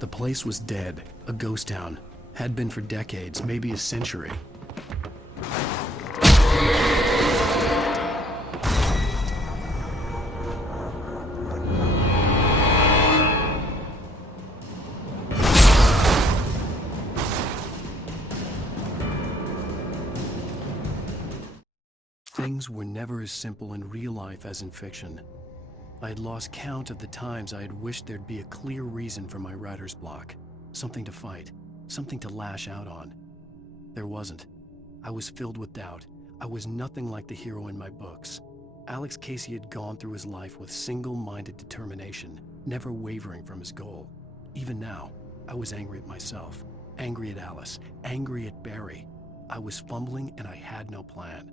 The place was dead, a ghost town. Had been for decades, maybe a century. Things were never as simple in real life as in fiction. I had lost count of the times I had wished there'd be a clear reason for my writer's block. Something to fight, something to lash out on. There wasn't. I was filled with doubt. I was nothing like the hero in my books. Alex Casey had gone through his life with single-minded determination, never wavering from his goal. Even now, I was angry at myself, angry at Alice, angry at Barry. I was fumbling and I had no plan.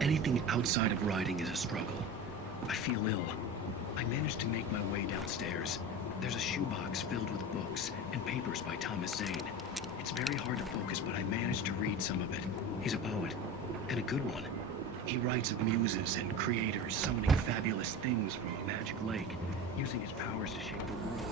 Anything outside of writing is a struggle. I feel ill. I managed to make my way downstairs. There's a shoebox filled with books and papers by Thomas Zane. It's very hard to focus, but I managed to read some of it. He's a poet, and a good one. He writes of muses and creators summoning fabulous things from a magic lake, using his powers to shape the world.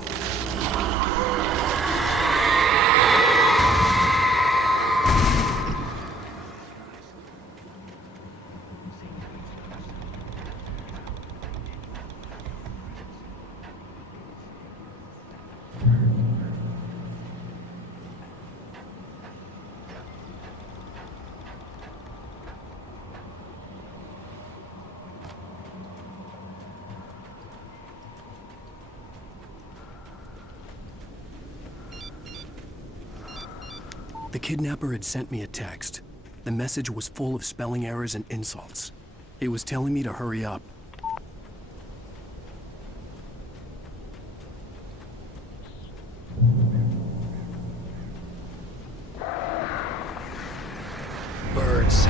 The kidnapper had sent me a text. The message was full of spelling errors and insults. It was telling me to hurry up. Birds.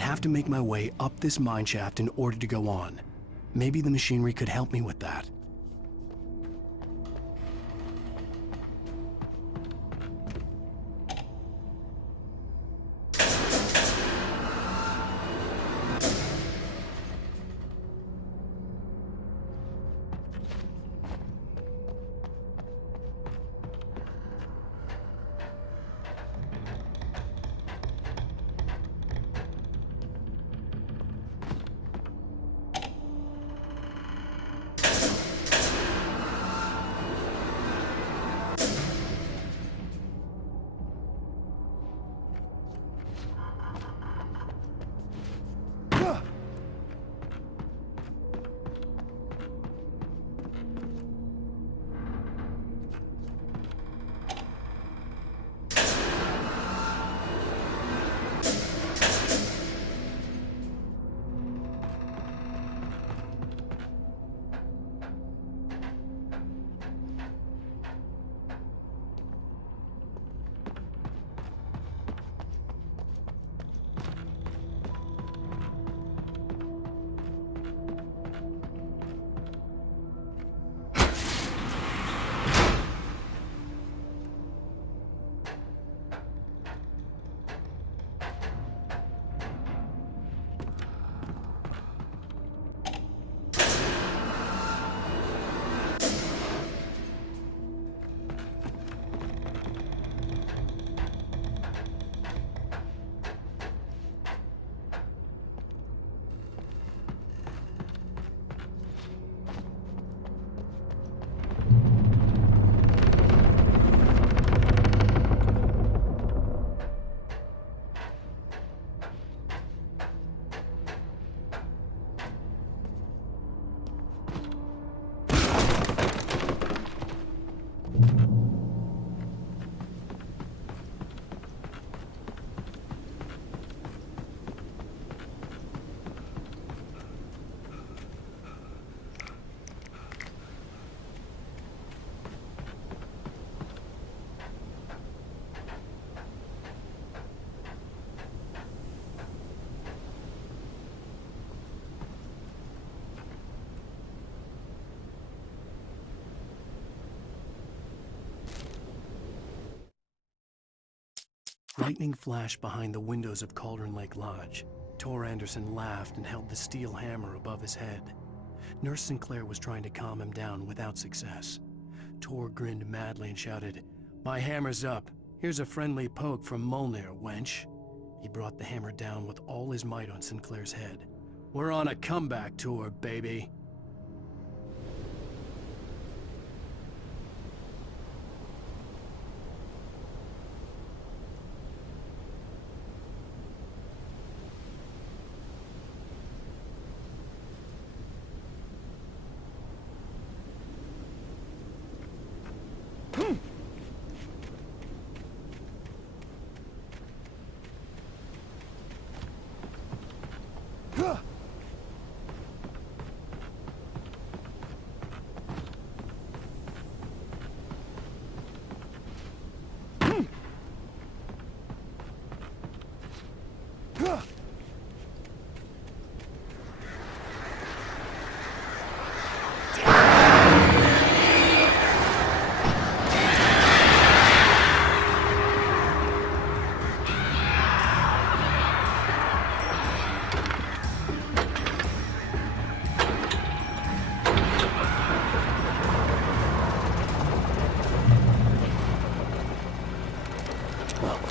I'd have to make my way up this mine shaft in order to go on. Maybe the machinery could help me with that. Lightning flashed behind the windows of Cauldron Lake Lodge. Tor Anderson laughed and held the steel hammer above his head. Nurse Sinclair was trying to calm him down without success. Tor grinned madly and shouted, "My hammer's up. Here's a friendly poke from Molnir, wench." He brought the hammer down with all his might on Sinclair's head. "We're on a comeback tour, baby."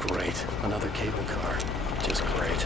Great. Another cable car. Just great.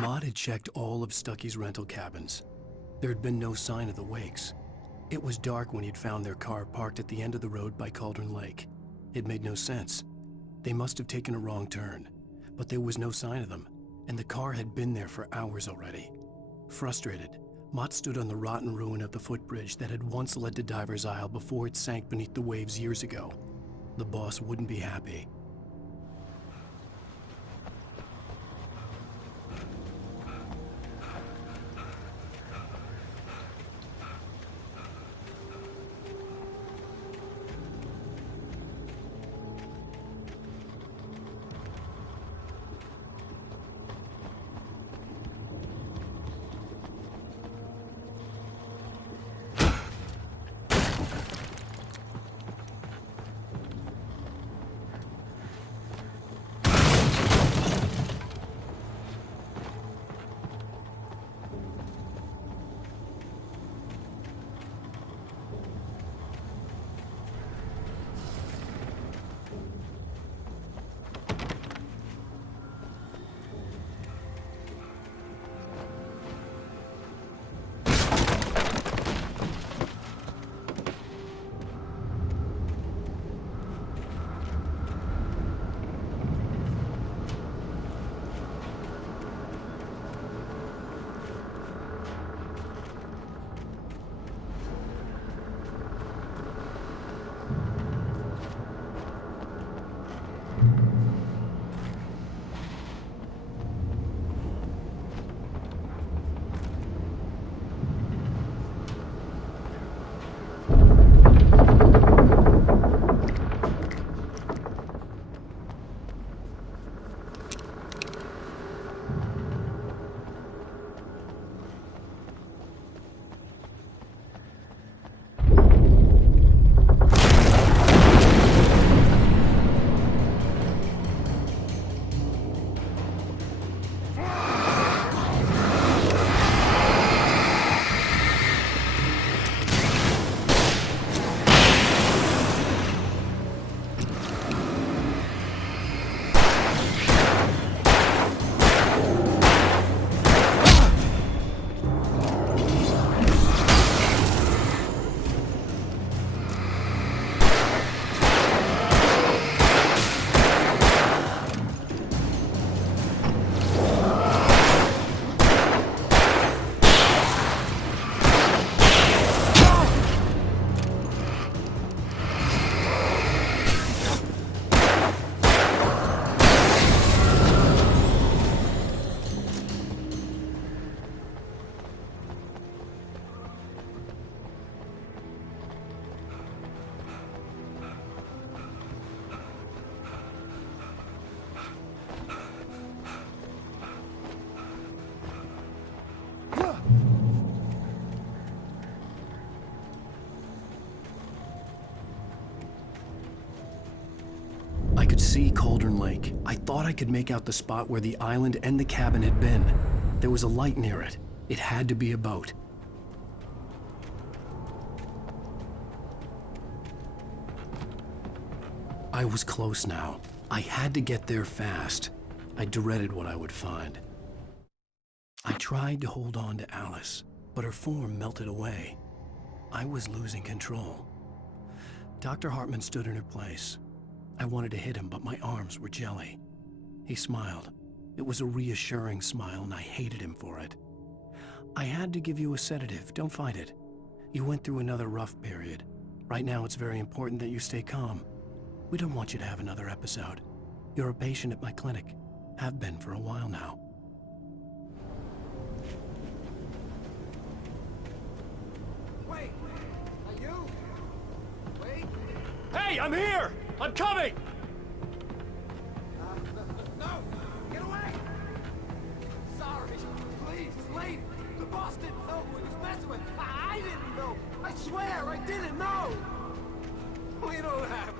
Maud had checked all of Stucky's rental cabins. There had been no sign of the Wakes. It was dark when he'd found their car parked at the end of the road by Cauldron Lake. It made no sense. They must have taken a wrong turn, but there was no sign of them, and the car had been there for hours already. Frustrated, Mott stood on the rotten ruin of the footbridge that had once led to Diver's Isle before it sank beneath the waves years ago. The boss wouldn't be happy. I could see Cauldron Lake. I thought I could make out the spot where the island and the cabin had been. There was a light near it. It had to be a boat. I was close now. I had to get there fast. I dreaded what I would find. I tried to hold on to Alice, but her form melted away. I was losing control. Dr. Hartman stood in her place. I wanted to hit him, but my arms were jelly. He smiled. It was a reassuring smile, and I hated him for it. I had to give you a sedative. Don't fight it. You went through another rough period. Right now, it's very important that you stay calm. We don't want you to have another episode. You're a patient at my clinic. Have been for a while now. Wait! Are you? Wait! Hey, I'm here! I'm coming! No! Get away! Sorry. Please, it's late. The boss didn't know who he was messing with. I didn't know. I swear, I didn't know. We don't have it.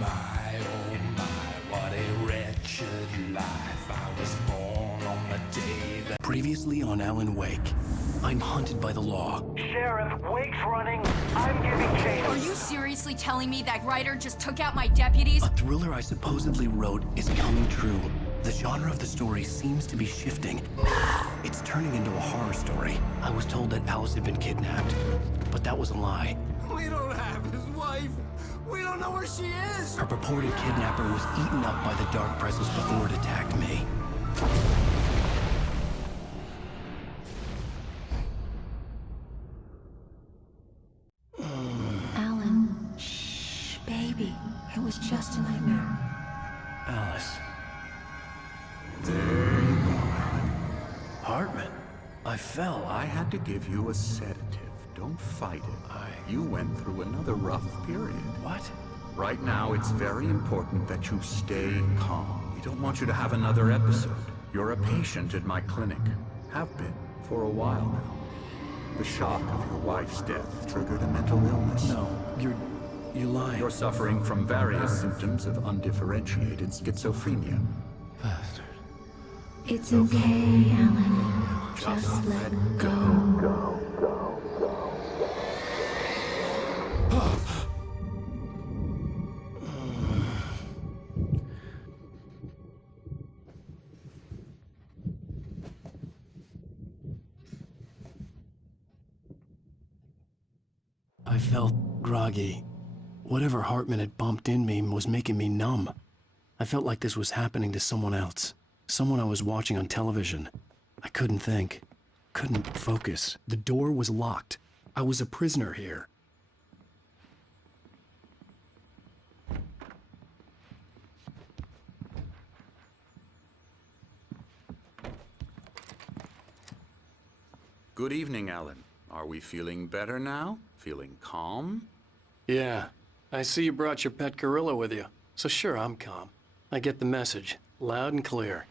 My, oh my, what a wretched life. I was born on the day that... Previously on Alan Wake, I'm hunted by the law. Sheriff, Wake's running. I'm giving chase. Are you seriously telling me that Ryder just took out my deputies? A thriller I supposedly wrote is coming true. The genre of the story seems to be shifting. It's turning into a horror story. I was told that Alice had been kidnapped, but that was a lie. We don't have his wife. We don't know where she is. Her purported kidnapper was eaten up by the dark presence before it attacked me. Alan, shh, baby. It was just a nightmare. Alice. Hartman, I fell. I had to give you a sedative. Don't fight it. You went through another rough period. What? Right now, it's very important that you stay calm. We don't want you to have another episode. You're a patient at my clinic. Have been for a while now. The shock of your wife's death triggered a mental illness. No, you're lying. You're suffering from various symptoms of undifferentiated schizophrenia. Bastard. It's okay, Alan. Just let go. I felt groggy. Whatever Hartman had bumped in me was making me numb. I felt like this was happening to someone else. Someone I was watching on television. I couldn't think. Couldn't focus. The door was locked. I was a prisoner here. Good evening, Alan. Are we feeling better now? Feeling calm? Yeah. I see you brought your pet gorilla with you. So sure, I'm calm. I get the message. Loud and clear.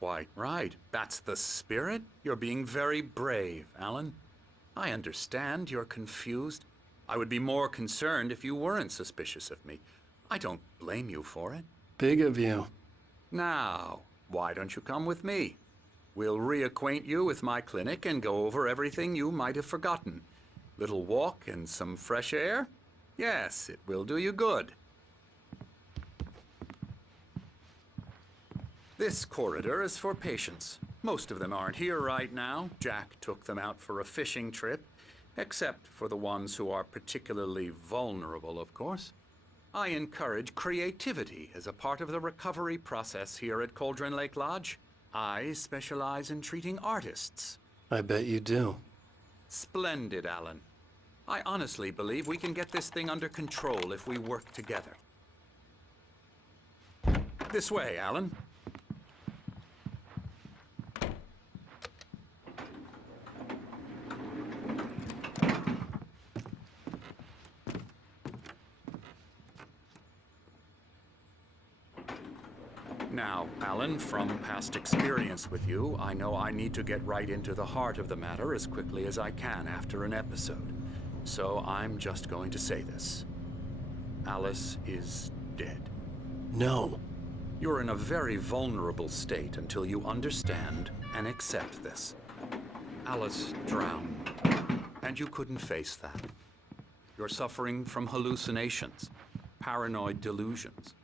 Why, right. That's the spirit. You're being very brave, Alan. I understand you're confused. I would be more concerned if you weren't suspicious of me. I don't blame you for it. Big of you. Now, why don't you come with me? We'll reacquaint you with my clinic and go over everything you might have forgotten. Little walk and some fresh air? Yes, it will do you good. This corridor is for patients. Most of them aren't here right now. Jack took them out for a fishing trip, except for the ones who are particularly vulnerable, of course. I encourage creativity as a part of the recovery process here at Cauldron Lake Lodge. I specialize in treating artists. I bet you do. Splendid, Alan. I honestly believe we can get this thing under control if we work together. This way, Alan. Now, Alan, from past experience with you, I know I need to get right into the heart of the matter as quickly as I can after an episode. So I'm just going to say this. Alice is dead. No. You're in a very vulnerable state until you understand and accept this. Alice drowned, and you couldn't face that. You're suffering from hallucinations, paranoid delusions,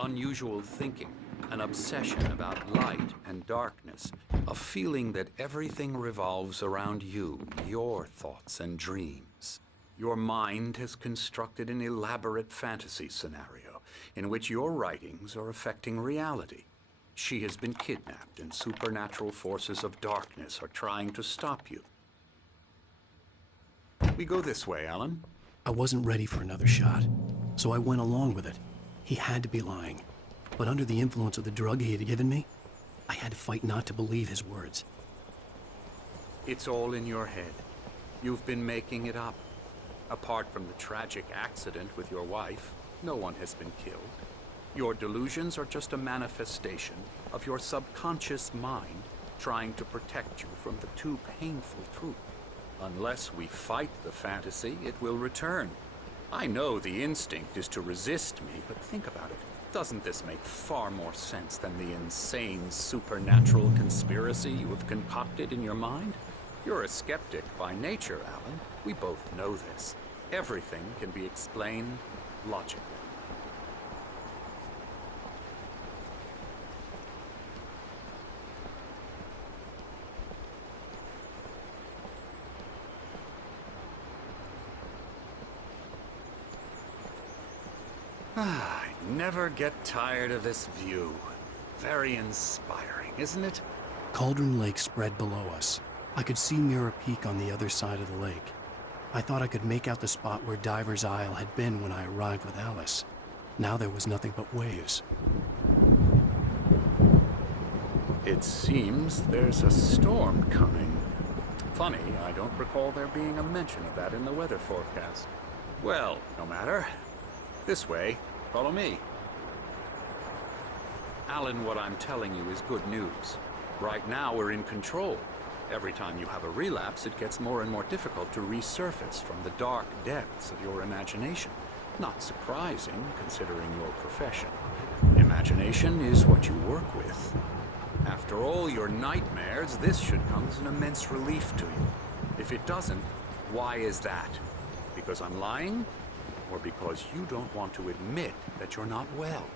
unusual thinking, an obsession about light and darkness, a feeling that everything revolves around you, your thoughts and dreams. Your mind has constructed an elaborate fantasy scenario in which your writings are affecting reality. She has been kidnapped and supernatural forces of darkness are trying to stop you. We go this way, Alan. I wasn't ready for another shot, so I went along with it. He had to be lying. But under the influence of the drug he had given me, I had to fight not to believe his words. It's all in your head. You've been making it up. Apart from the tragic accident with your wife, no one has been killed. Your delusions are just a manifestation of your subconscious mind trying to protect you from the too painful truth. Unless we fight the fantasy, it will return. I know the instinct is to resist me, but think about it. Doesn't this make far more sense than the insane supernatural conspiracy you have concocted in your mind? You're a skeptic by nature, Alan. We both know this. Everything can be explained logically. I never get tired of this view. Very inspiring, isn't it? Cauldron Lake spread below us. I could see Mirror Peak on the other side of the lake. I thought I could make out the spot where Diver's Isle had been when I arrived with Alice. Now there was nothing but waves. It seems there's a storm coming. Funny, I don't recall there being a mention of that in the weather forecast. Well, no matter. This way. Follow me. Alan, what I'm telling you is good news. Right now, we're in control. Every time you have a relapse, it gets more and more difficult to resurface from the dark depths of your imagination. Not surprising, considering your profession. Imagination is what you work with. After all your nightmares, this should come as an immense relief to you. If it doesn't, why is that? Because I'm lying? Or because you don't want to admit that you're not well?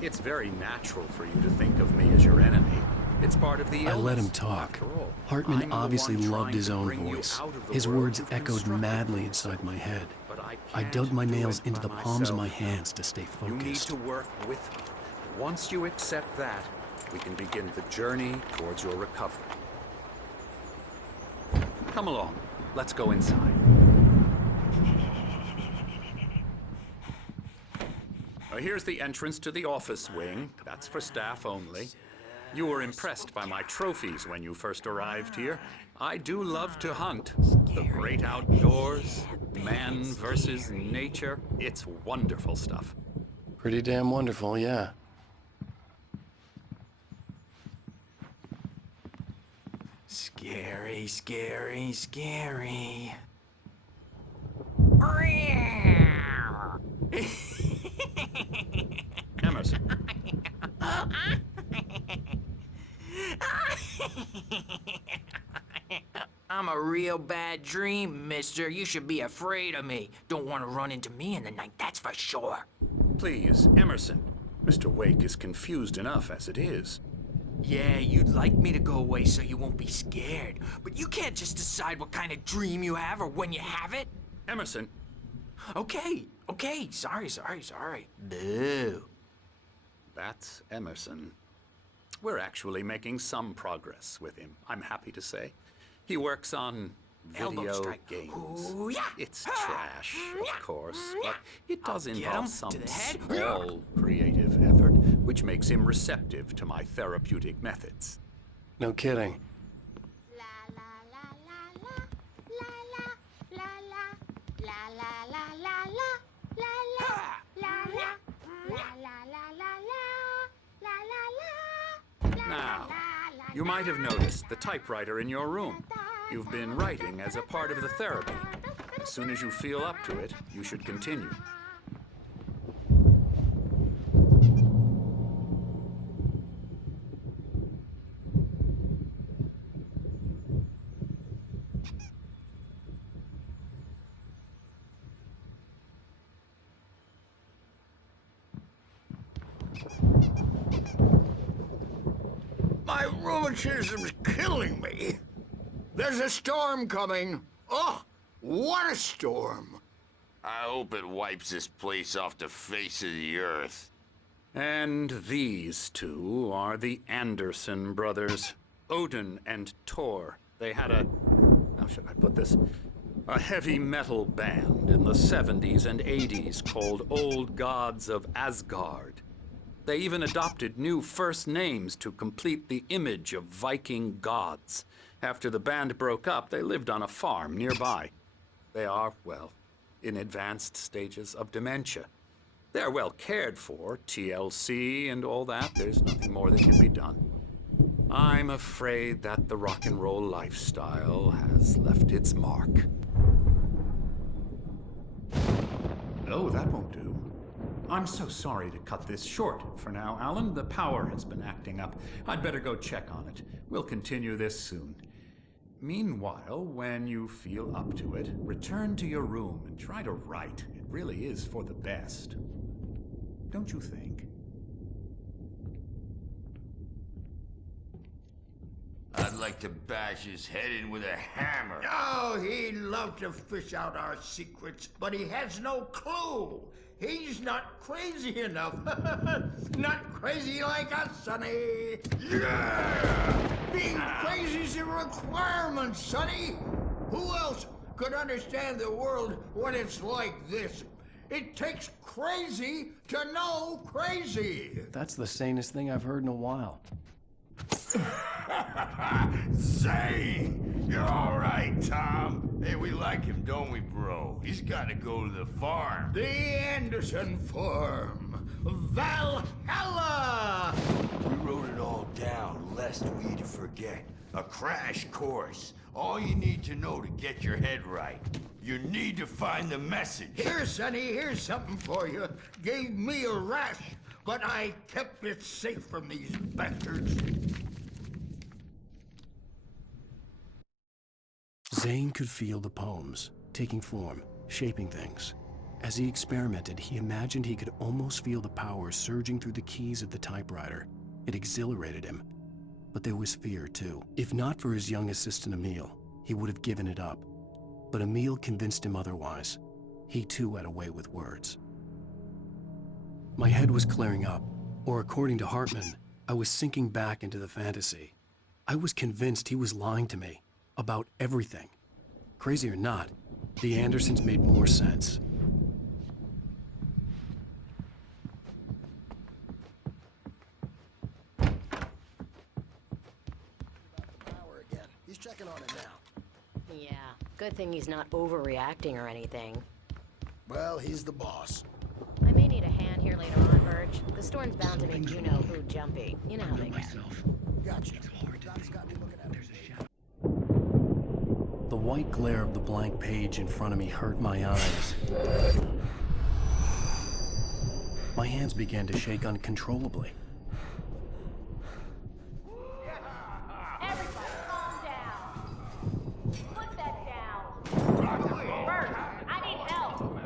It's very natural for you to think of me as your enemy. It's part of the illness. I let him talk. Hartman obviously loved his own voice. His words echoed madly inside my head. I dug my nails into the palms of my hands to stay focused. You need to work with me. Once you accept that, we can begin the journey towards your recovery. Come along. Let's go inside. Here's the entrance to the office wing. That's for staff only. You were impressed by my trophies when you first arrived here. I do love to hunt. The great outdoors, man versus nature. It's wonderful stuff. Pretty damn wonderful, yeah. Scary, scary, scary. Emerson. I'm a real bad dream, mister. You should be afraid of me. Don't want to run into me in the night, that's for sure. Please, Emerson. Mr. Wake is confused enough as it is. Yeah, you'd like me to go away so you won't be scared. But you can't just decide what kind of dream you have or when you have it. Emerson. Okay. Sorry. Boo. That's Emerson. We're actually making some progress with him, I'm happy to say. He works on video games. Ooh, yeah. It's trash, of course, but it does I'll get involve him some to the head. small creative effort, which makes him receptive to my therapeutic methods. No kidding. Now, you might have noticed the typewriter in your room. You've been writing as a part of the therapy. As soon as you feel up to it, you should continue. My rheumatism's killing me. There's a storm coming. Oh, what a storm. I hope it wipes this place off the face of the earth. And these two are the Anderson brothers, Odin and Thor. They had how should I put this? A heavy metal band in the 70s and 80s called Old Gods of Asgard. They even adopted new first names to complete the image of Viking gods. After the band broke up, they lived on a farm nearby. They are, well, in advanced stages of dementia. They're well cared for, TLC and all that. There's nothing more that can be done. I'm afraid that the rock and roll lifestyle has left its mark. No, that won't do. I'm so sorry to cut this short for now, Alan. The power has been acting up. I'd better go check on it. We'll continue this soon. Meanwhile, when you feel up to it, return to your room and try to write. It really is for the best. Don't you think? I'd like to bash his head in with a hammer. Oh, he'd love to fish out our secrets, but he has no clue. He's not crazy enough. Not crazy like us, Sonny. Yeah! Being crazy's a requirement, Sonny. Who else could understand the world when it's like this? It takes crazy to know crazy. That's the sanest thing I've heard in a while. Zane! You're all right, Tom. Hey, we like him, don't we, bro? He's got to go to the farm. The Anderson Farm. Valhalla! We wrote it all down, lest we'd forget. A crash course. All you need to know to get your head right. You need to find the message. Here, Sonny, here's something for you. Gave me a rash, but I kept it safe from these bastards. Zane could feel the poems, taking form, shaping things. As he experimented, he imagined he could almost feel the power surging through the keys of the typewriter. It exhilarated him. But there was fear, too. If not for his young assistant Emil, he would have given it up. But Emil convinced him otherwise. He too had a way with words. My head was clearing up, or according to Hartman, I was sinking back into the fantasy. I was convinced he was lying to me about everything. Crazy or not, the Andersons made more sense. He's checking on it now. Yeah, good thing he's not overreacting or anything. Well, he's the boss. I may need a hand here later on, Birch. The storm's bound to make you-know-who jumpy. You know how they get. Gotcha. Doc's got me looking at me. The white glare of the blank page in front of me hurt my eyes. My hands began to shake uncontrollably. Everybody calm down. Put that down. Bert, I need help.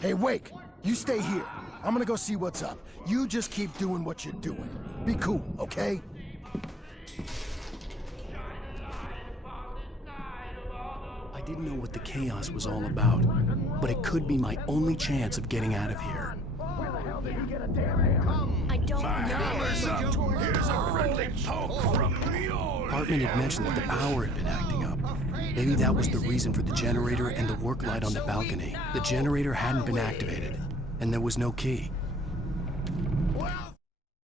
Hey, Wake, you stay here. I'm gonna go see what's up. You just keep doing what you're doing. Be cool, okay? I didn't know what the chaos was all about, but it could be my only chance of getting out of here. I don't Numbers up. Here's a friendly poke from Mule. Hartman had mentioned that the power had been acting up. Maybe that was the reason for the generator and the work light on the balcony. The generator hadn't been activated, and there was no key.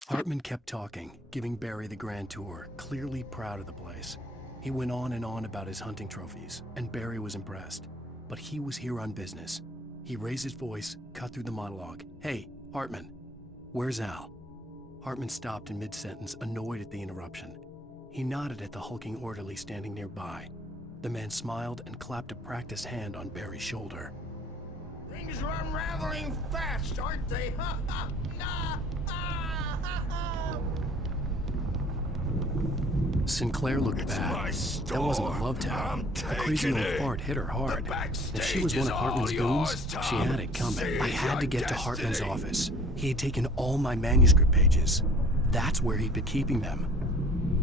Hartman kept talking, giving Barry the grand tour, clearly proud of the place. He went on and on about his hunting trophies, and Barry was impressed. But he was here on business. He raised his voice, cut through the monologue. Hey, Hartman, where's Al? Hartman stopped in mid-sentence, annoyed at the interruption. He nodded at the hulking orderly standing nearby. The man smiled and clapped a practiced hand on Barry's shoulder. Things are unraveling fast, aren't they? Sinclair looked bad. That wasn't a love tap. A crazy old fart hit her hard. If she was one of Hartman's goons, she had it coming. I had to get to Hartman's office. He had taken all my manuscript pages. That's where he'd been keeping them.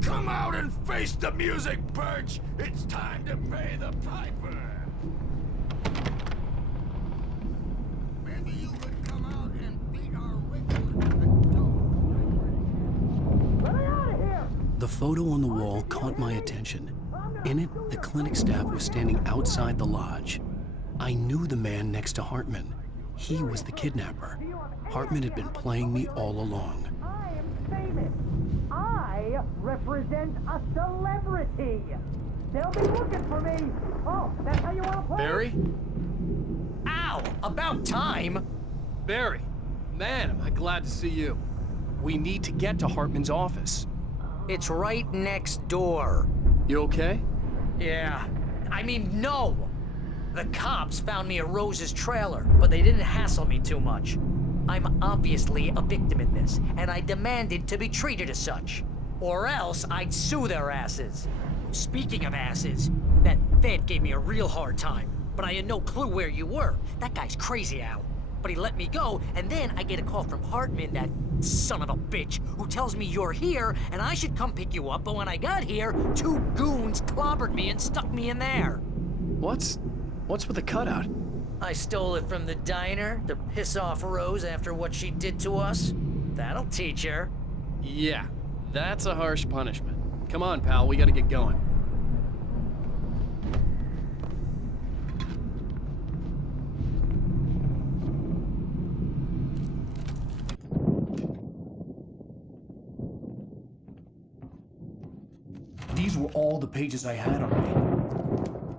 Come out and face the music, Birch. It's time to pay the piper. Maybe you could come out and beat our regular. Let me out of here! The photo on the wall caught my attention. In it, the clinic staff was standing outside the lodge. I knew the man next to Hartman. He was the kidnapper. Hartman had been playing me all along. I am famous. I represent a celebrity. They'll be looking for me. Oh, that's how you want to play? Barry? Ow! About time! Barry, man, am I glad to see you. We need to get to Hartman's office. It's right next door. You okay? Yeah. I mean, no! The cops found me at Rose's trailer, but they didn't hassle me too much. I'm obviously a victim in this, and I demanded to be treated as such. Or else I'd sue their asses. Speaking of asses, that Fed gave me a real hard time, but I had no clue where you were. That guy's crazy, Al. But he let me go, and then I get a call from Hartman, that son of a bitch, who tells me you're here, and I should come pick you up, but when I got here, 2 goons clobbered me and stuck me in there. What's with the cutout? I stole it from the diner to piss off Rose after what she did to us. That'll teach her. Yeah, that's a harsh punishment. Come on, pal, we gotta get going. These were all the pages I had on me.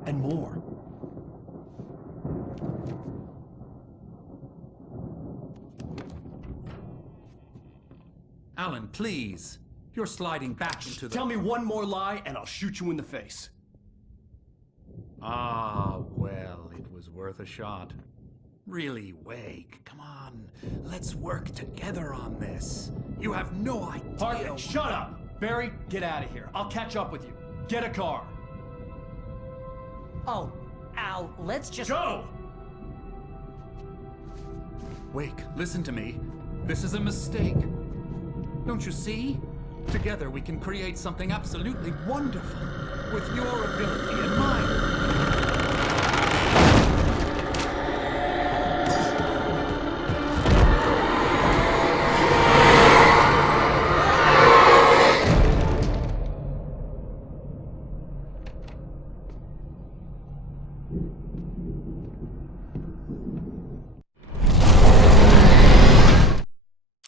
And more. Alan, please. You're sliding back into the... Tell me one more lie and I'll shoot you in the face. Ah, well, it was worth a shot. Really, Wake, come on. Let's work together on this. You have no idea... Hartman, shut up! Barry, get out of here. I'll catch up with you. Get a car. Oh, Al, let's just... Go! Wake, listen to me. This is a mistake. Don't you see? Together we can create something absolutely wonderful. With your ability and mine.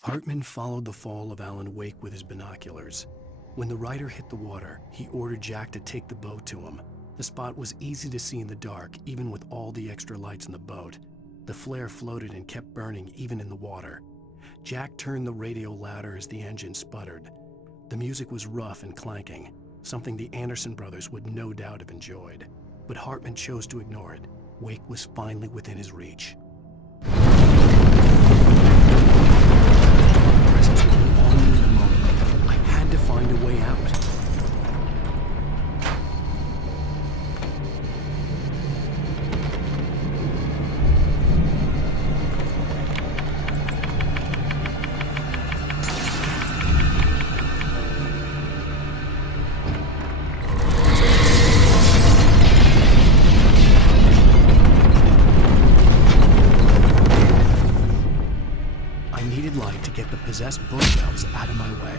Hartman followed the fall of Alan Wake with his binoculars. When the rider hit the water, he ordered Jack to take the boat to him. The spot was easy to see in the dark, even with all the extra lights in the boat. The flare floated and kept burning even in the water. Jack turned the radio louder as the engine sputtered. The music was rough and clanking, something the Anderson brothers would no doubt have enjoyed. But Hartman chose to ignore it. Wake was finally within his reach. Presence would be on me in a moment. I had to find a way out. Get the possessed bookshelves out of my way.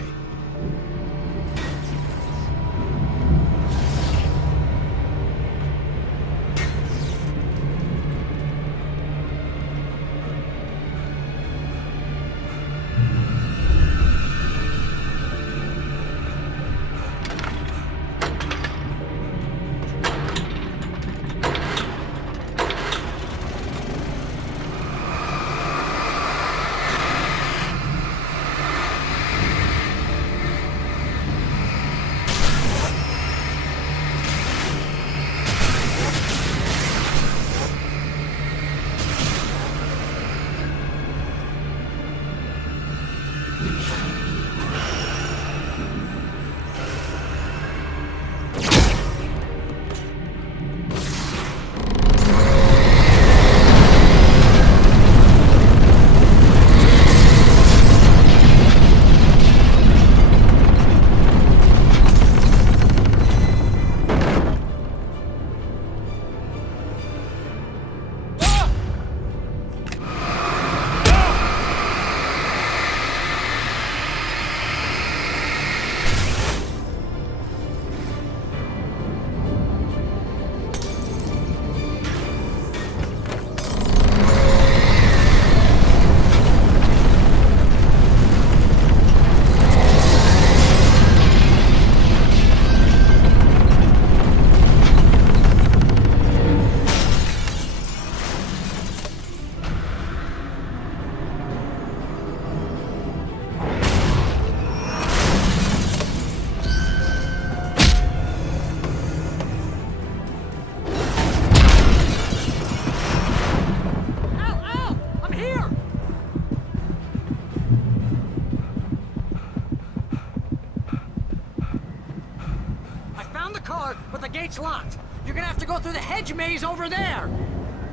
the gate's locked. You're gonna have to go through the hedge maze over there.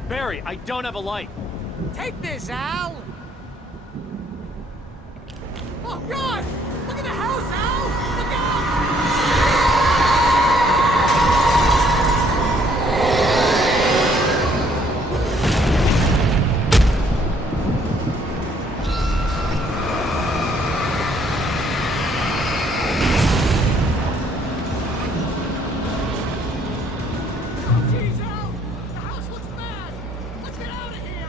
Barry, I don't have a light. Take this, Al. Oh, God! Look at the house, Al! Look out! Jeez, Al! The house looks bad! Let's get out of here!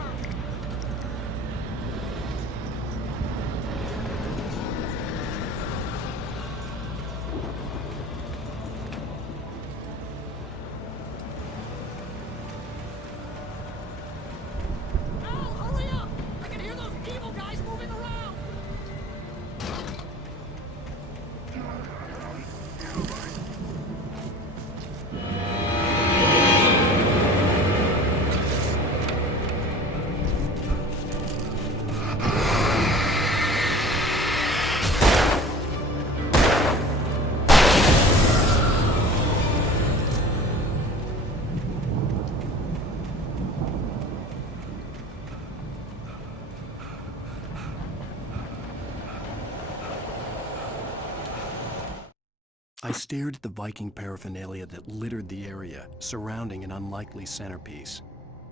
Al, hurry up! I can hear those evil guys moving around! I stared at the Viking paraphernalia that littered the area, surrounding an unlikely centerpiece.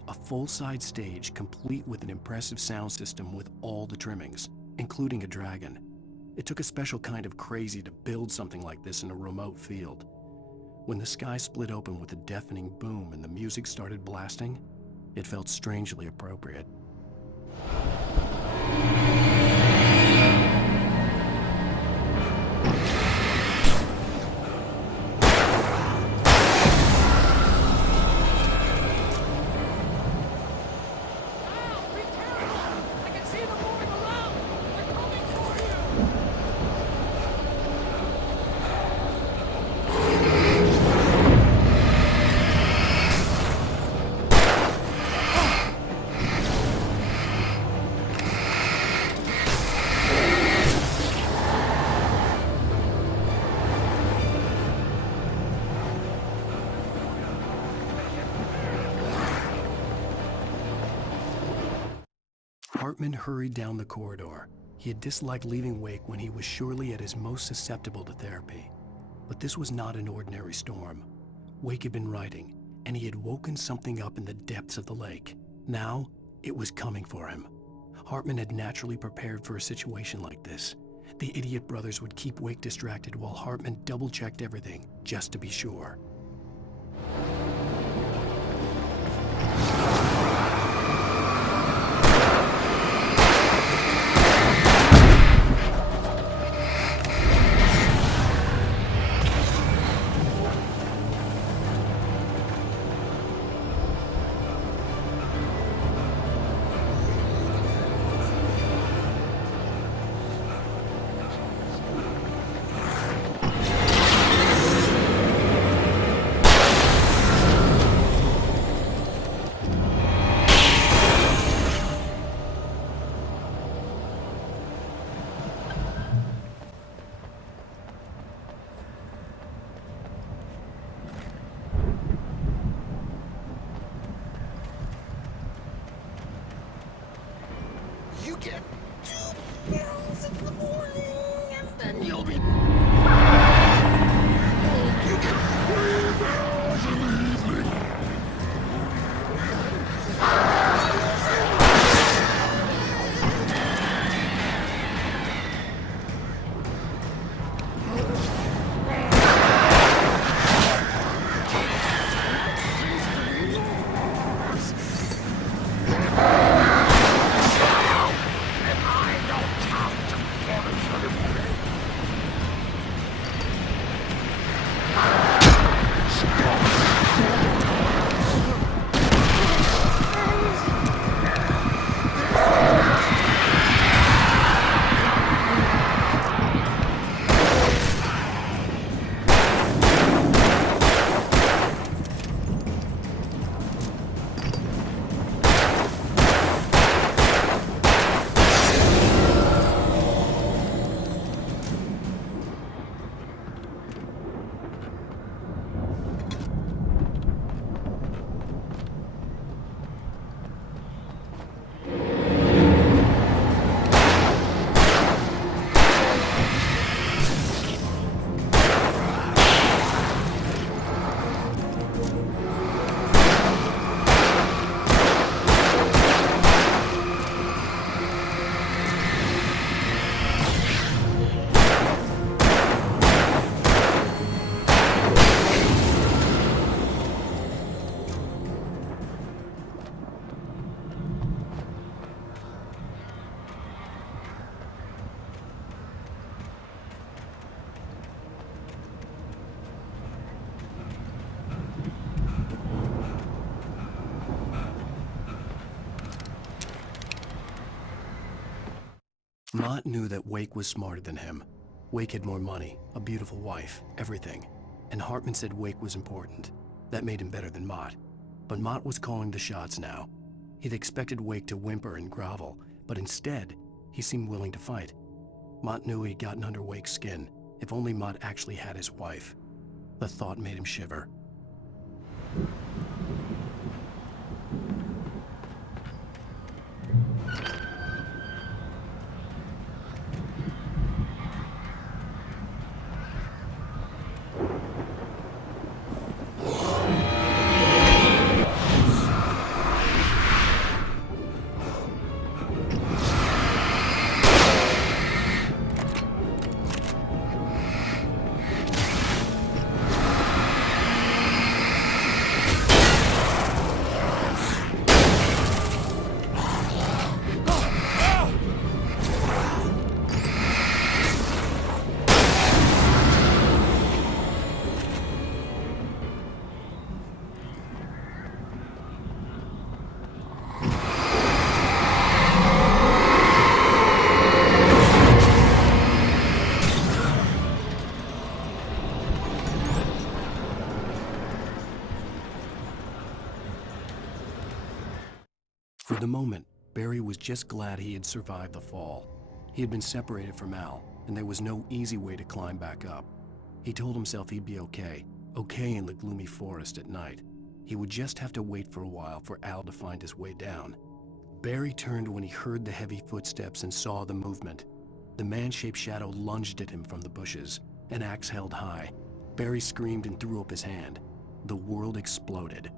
A full-size stage complete with an impressive sound system with all the trimmings, including a dragon. It took a special kind of crazy to build something like this in a remote field. When the sky split open with a deafening boom and the music started blasting, it felt strangely appropriate. I can see them moving around! They're coming for you! Hartman hurried down the corridor. He had disliked leaving Wake when he was surely at his most susceptible to therapy. But this was not an ordinary storm. Wake had been writing, and he had woken something up in the depths of the lake. Now, it was coming for him. Hartman had naturally prepared for a situation like this. The idiot brothers would keep Wake distracted while Hartman double-checked everything, just to be sure. You get 2 pills in the morning, and then you'll be... You get 3 pills in the evening. Mott knew that Wake was smarter than him. Wake had more money, a beautiful wife, everything. And Hartman said Wake was important. That made him better than Mott. But Mott was calling the shots now. He'd expected Wake to whimper and grovel, but instead, he seemed willing to fight. Mott knew he'd gotten under Wake's skin. If only Mott actually had his wife. The thought made him shiver. For the moment, Barry was just glad he had survived the fall. He had been separated from Al, and there was no easy way to climb back up. He told himself he'd be okay in the gloomy forest at night. He would just have to wait for a while for Al to find his way down. Barry turned when he heard the heavy footsteps and saw the movement. The man-shaped shadow lunged at him from the bushes, an axe held high. Barry screamed and threw up his hand. The world exploded.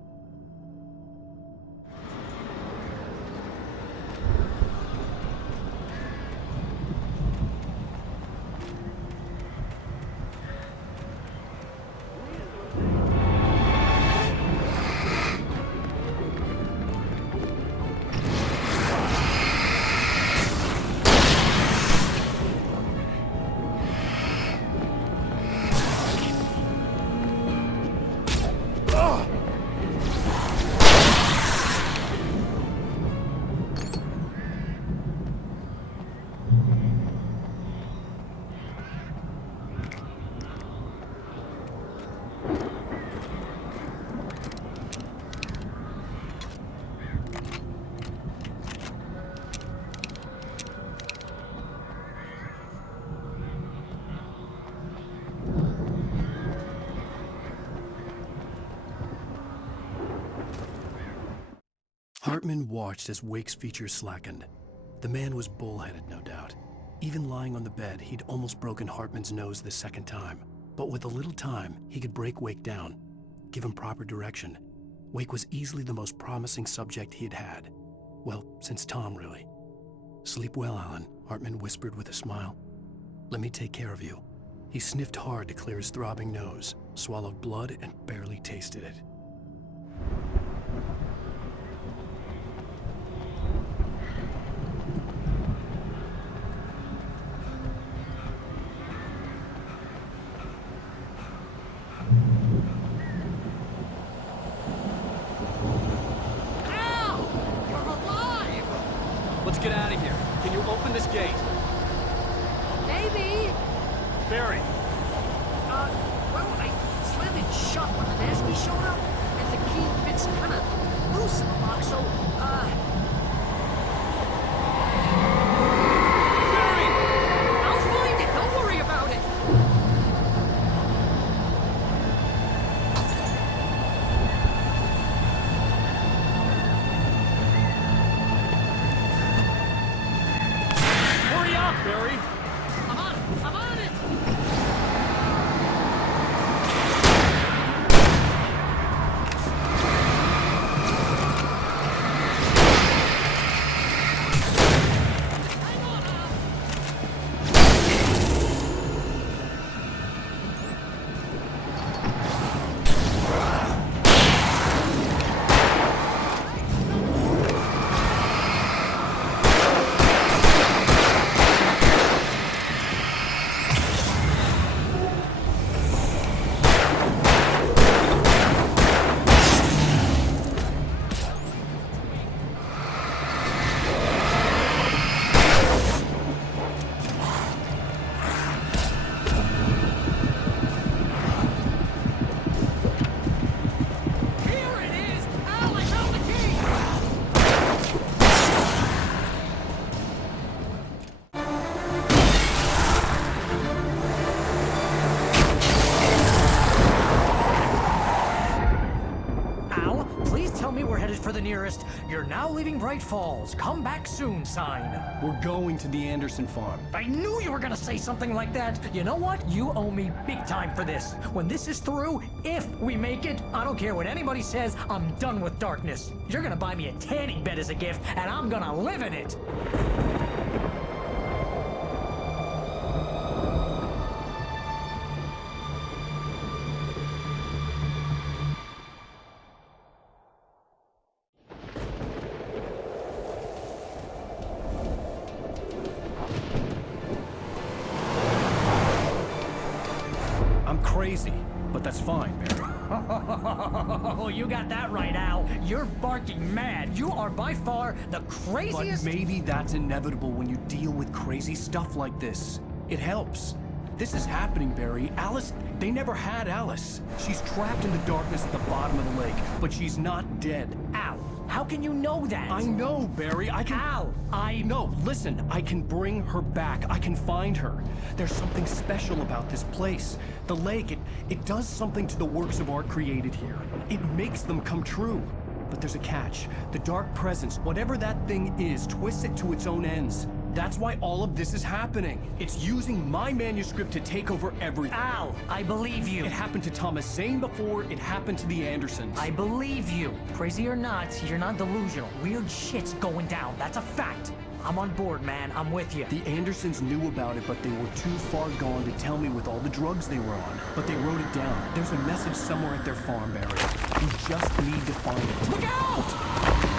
Hartman watched as Wake's features slackened. The man was bullheaded, no doubt. Even lying on the bed, he'd almost broken Hartman's nose the second time. But with a little time, he could break Wake down, give him proper direction. Wake was easily the most promising subject he had had. Well, since Tom, really. "Sleep well, Alan," Hartman whispered with a smile. "Let me take care of you." He sniffed hard to clear his throbbing nose, swallowed blood, and barely tasted it. Let's get out of here. Can you open this gate? Maybe. Barry! Well, I slammed it shut when the nasty showed up, and the key fits kind of loose in the lock, so, Barry! I'll find it. Don't worry about it. Hurry up, Barry! I'm on it. You're now leaving Bright Falls. Come back soon sign. We're going to the Anderson farm. I knew you were gonna say something like that. You know what? You owe me big time for this. When this is through, if we make it, I don't care what anybody says, I'm done with darkness. You're gonna buy me a tanning bed as a gift, and I'm gonna live in it. I'm crazy, but that's fine, Barry. Oh, you got that right, Al. You're barking mad. You are by far the craziest... But maybe that's inevitable when you deal with crazy stuff like this. It helps. This is happening, Barry. Alice, they never had Alice. She's trapped in the darkness at the bottom of the lake, but she's not dead. Al, how can you know that? I know, Barry. I can... Al, No, listen. I can bring her back. I can find her. There's something special about this place. The lake, it does something to the works of art created here. It makes them come true. But there's a catch. The dark presence, whatever that thing is, twists it to its own ends. That's why all of this is happening. It's using my manuscript to take over everything. Al, I believe you. It happened to Thomas Zane before, it happened to the Andersons. I believe you. Crazy or not, you're not delusional. Weird shit's going down. That's a fact. I'm on board, man. I'm with you. The Andersons knew about it, but they were too far gone to tell me with all the drugs they were on. But they wrote it down. There's a message somewhere at their farm, Barry. We just need to find it. Look out!